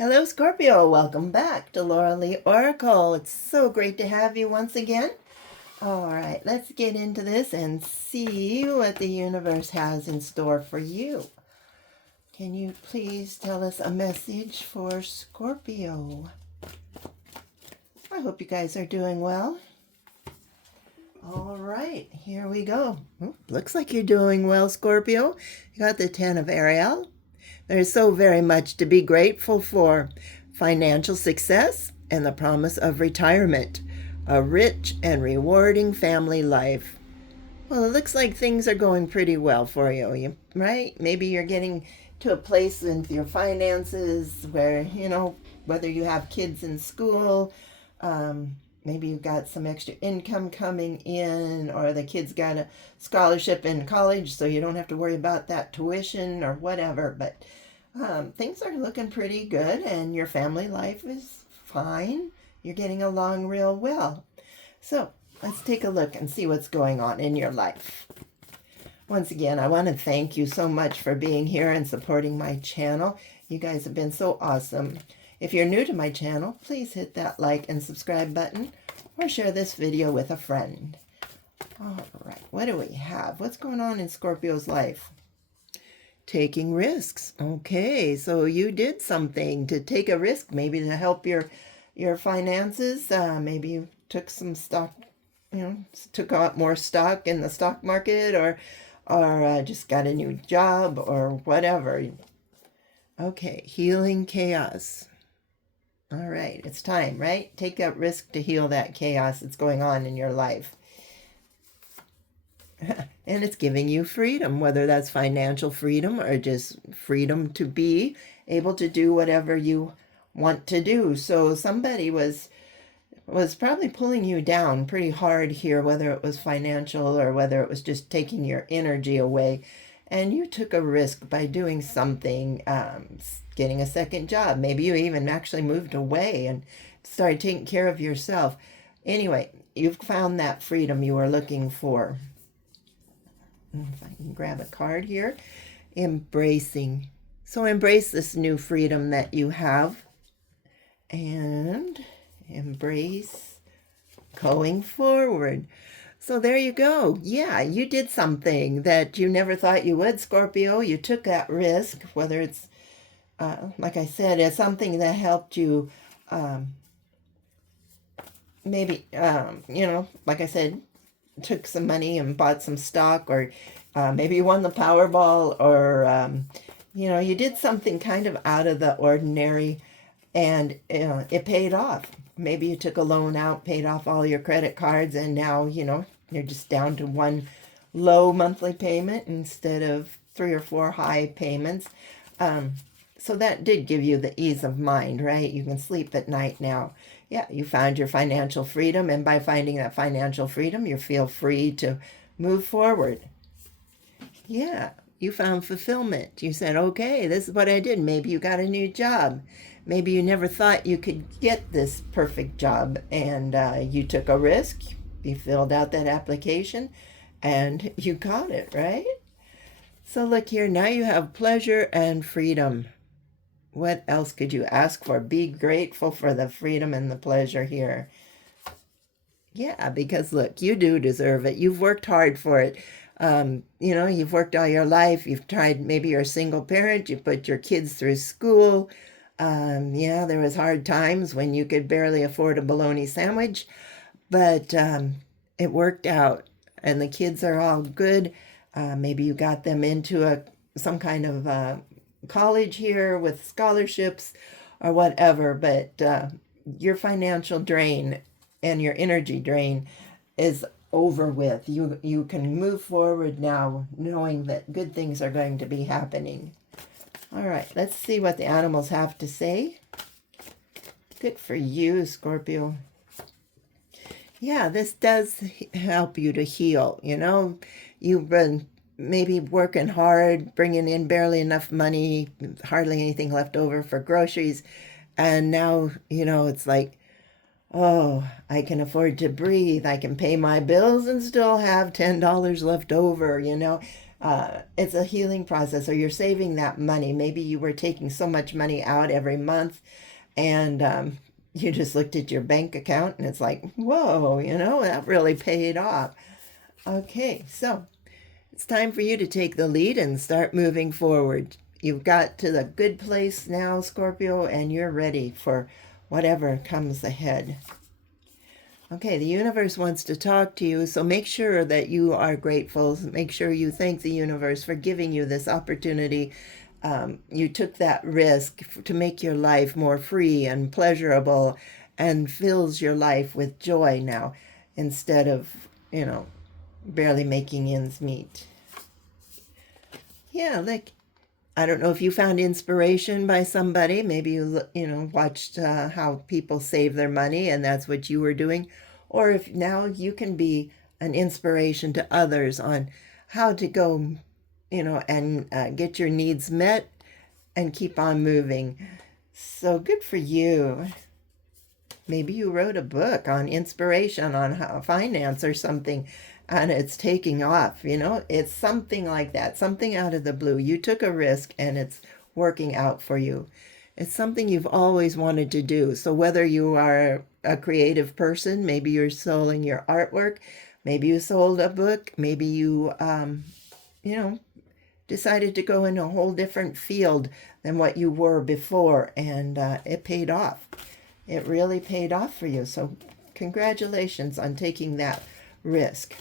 Hello, Scorpio. Welcome back to Laura Lee Oracle. It's so great to have you once again. All right, let's get into this and see what the universe has in store for you. Can you please tell us a message for Scorpio? I hope you guys are doing well. All right, here we go. Looks like you're doing well, Scorpio. You got the 10 of Ariel. There's so very much to be grateful for. Financial success and the promise of retirement. A rich and rewarding family life. Well, it looks like things are going pretty well for you, right? Maybe you're getting to a place with your finances where, whether you have kids in school, maybe you've got some extra income coming in, or the kids got a scholarship in college, so you don't have to worry about that tuition or whatever. But things are looking pretty good, and your family life is fine. You're getting along real well. So let's take a look and see what's going on in your life. Once again, I want to thank you so much for being here and supporting my channel. You guys have been so awesome. If you're new to my channel, please hit that like and subscribe button or share this video with a friend. All right, what do we have? What's going on in Scorpio's life? Taking risks. Okay, so you did something to take a risk, maybe to help your finances. Maybe you took some stock, took out more stock in the stock market, or just got a new job or whatever. Okay, healing chaos. All right, it's time, right? Take that risk to heal that chaos that's going on in your life. And it's giving you freedom, whether that's financial freedom or just freedom to be able to do whatever you want to do. So somebody was probably pulling you down pretty hard here, whether it was financial or whether it was just taking your energy away. And you took a risk by doing something, getting a second job. Maybe you even actually moved away and started taking care of yourself. Anyway, you've found that freedom you were looking for. If I can grab a card here. Embracing. So embrace this new freedom that you have. And embrace going forward. So there you go. Yeah, you did something that you never thought you would, Scorpio. You took that risk, whether it's, like I said, it's something that helped you, maybe, like I said, took some money and bought some stock, or maybe you won the Powerball, or, you did something kind of out of the ordinary, and it paid off. Maybe you took a loan out, paid off all your credit cards, and now, you're just down to one low monthly payment instead of 3 or 4 high payments. So that did give you the ease of mind, right? You can sleep at night now. Yeah, you found your financial freedom, and by finding that financial freedom, you feel free to move forward. Yeah, you found fulfillment. You said, okay, this is what I did. Maybe you got a new job. Maybe you never thought you could get this perfect job, and you took a risk. You filled out that application, and you got it, right? So look here, now you have pleasure and freedom. What else could you ask for? Be grateful for the freedom and the pleasure here. Yeah, because look, you do deserve it. You've worked hard for it. You've worked all your life. You've tried, maybe you're a single parent. You put your kids through school. There was hard times when you could barely afford a bologna sandwich, but it worked out, and the kids are all good. Maybe you got them into some kind of college here with scholarships or whatever, but your financial drain and your energy drain is over with. You can move forward now knowing that good things are going to be happening. All right, let's see what the animals have to say. Good for you, Scorpio. Yeah, this does help you to heal. You've been maybe working hard, bringing in barely enough money, hardly anything left over for groceries. And now, it's like, oh, I can afford to breathe. I can pay my bills and still have $10 left over, It's a healing process, or you're saving that money. Maybe you were taking so much money out every month, and you just looked at your bank account and it's like, whoa, that really paid off. Okay, so it's time for you to take the lead and start moving forward. You've got to the good place now, Scorpio, and you're ready for whatever comes ahead. Okay, the universe wants to talk to you, so make sure that you are grateful. Make sure you thank the universe for giving you this opportunity. You took that risk to make your life more free and pleasurable, and fills your life with joy now, instead of, barely making ends meet. Yeah, like, I don't know if you found inspiration by somebody. Maybe you watched how people save their money, and that's what you were doing. Or if now you can be an inspiration to others on how to go, and get your needs met and keep on moving. So good for you. Maybe you wrote a book on inspiration on how finance or something, and it's taking off. It's something like that, something out of the blue. You took a risk and it's working out for you. It's something you've always wanted to do. So whether you are a creative person, maybe you're selling your artwork, maybe you sold a book, maybe you, decided to go in a whole different field than what you were before, and it paid off. It really paid off for you. So congratulations on taking that risk.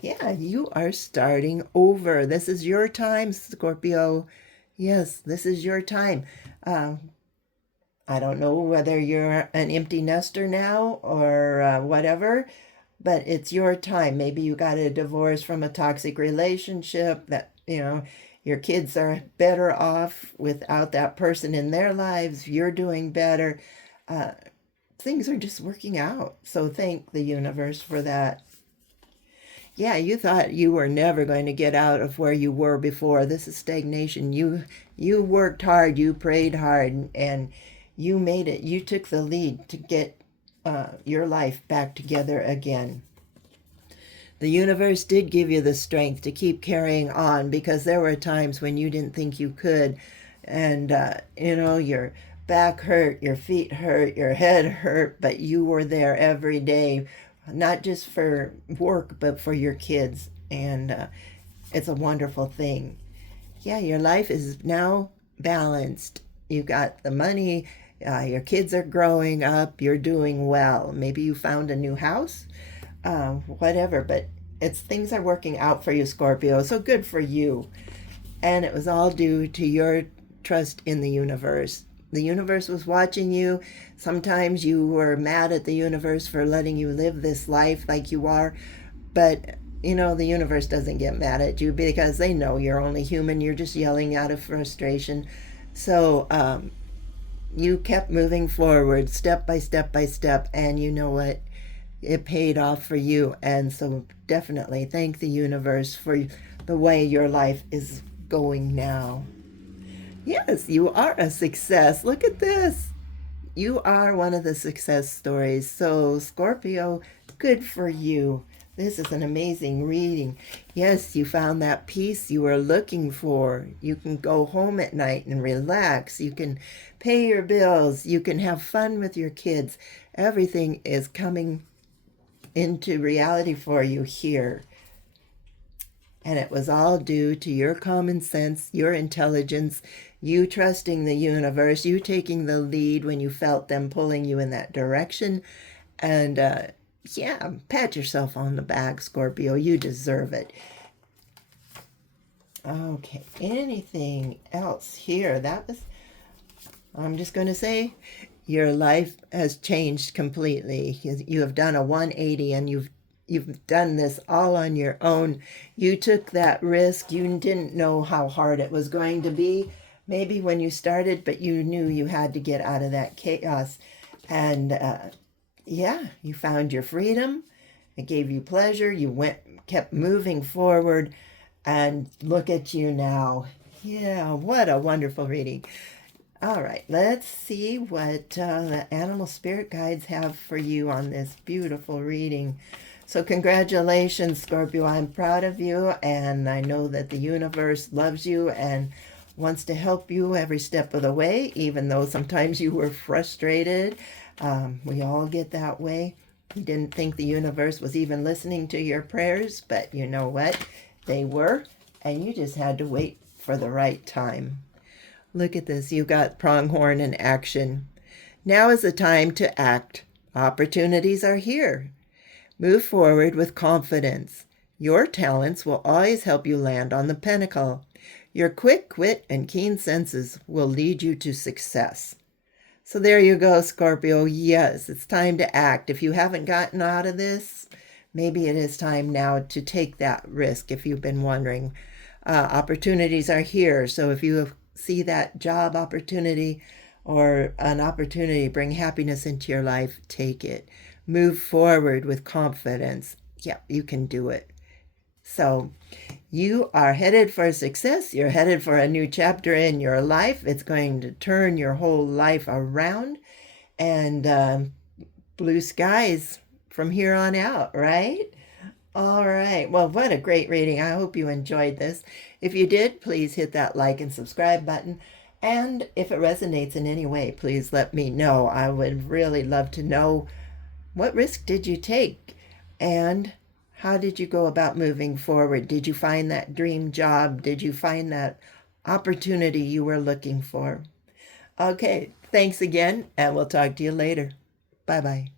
Yeah, you are starting over. This is your time, Scorpio. Yes, this is your time. I don't know whether you're an empty nester now or whatever, but it's your time. Maybe you got a divorce from a toxic relationship that, your kids are better off without that person in their lives. You're doing better. Things are just working out. So thank the universe for that. Yeah, you thought you were never going to get out of where you were before. This is stagnation. You worked hard, you prayed hard, and you made it. You took the lead to get your life back together again. The universe did give you the strength to keep carrying on, because there were times when you didn't think you could. And, your back hurt, your feet hurt, your head hurt, but you were there every day, not just for work, but for your kids. And it's a wonderful thing. Yeah, your life is now balanced. You got the money, your kids are growing up, you're doing well. Maybe you found a new house. Whatever, but things are working out for you, Scorpio, so good for you. And it was all due to your trust in the universe. The universe was watching you. Sometimes you were mad at the universe for letting you live this life like you are, but the universe doesn't get mad at you, because they know you're only human. You're just yelling out of frustration. So you kept moving forward step by step by step, and you know what? It paid off for you. And so definitely thank the universe for the way your life is going now. Yes, you are a success. Look at this. You are one of the success stories. So Scorpio, good for you. This is an amazing reading. Yes, you found that peace you were looking for. You can go home at night and relax. You can pay your bills. You can have fun with your kids. Everything is coming into reality for you here. And it was all due to your common sense, your intelligence, you trusting the universe, you taking the lead when you felt them pulling you in that direction. And yeah, pat yourself on the back, Scorpio. You deserve it. Okay, anything else here? I'm just going to say, your life has changed completely. You have done a 180, and you've done this all on your own. You took that risk. You didn't know how hard it was going to be, maybe when you started, but you knew you had to get out of that chaos. And yeah, you found your freedom. It gave you pleasure. You kept moving forward, and look at you now. Yeah, what a wonderful reading. All right, let's see what the animal spirit guides have for you on this beautiful reading. So congratulations, Scorpio. I'm proud of you, and I know that the universe loves you and wants to help you every step of the way, even though sometimes you were frustrated. We all get that way. You didn't think the universe was even listening to your prayers, but you know what? They were, and you just had to wait for the right time. Look at this. You got pronghorn in action. Now is the time to act. Opportunities are here. Move forward with confidence. Your talents will always help you land on the pinnacle. Your quick wit and keen senses will lead you to success. So there you go, Scorpio. Yes, it's time to act. If you haven't gotten out of this, maybe it is time now to take that risk if you've been wondering. Opportunities are here. So if you see that job opportunity or an opportunity to bring happiness into your life, take it. Move forward with confidence. Yeah, you can do it. So you are headed for success. You're headed for a new chapter in your life. It's going to turn your whole life around, and blue skies from here on out, right? All right. Well, what a great reading. I hope you enjoyed this. If you did, please hit that like and subscribe button. And if it resonates in any way, please let me know. I would really love to know, what risk did you take? And how did you go about moving forward? Did you find that dream job? Did you find that opportunity you were looking for? Okay, thanks again, and we'll talk to you later. Bye-bye.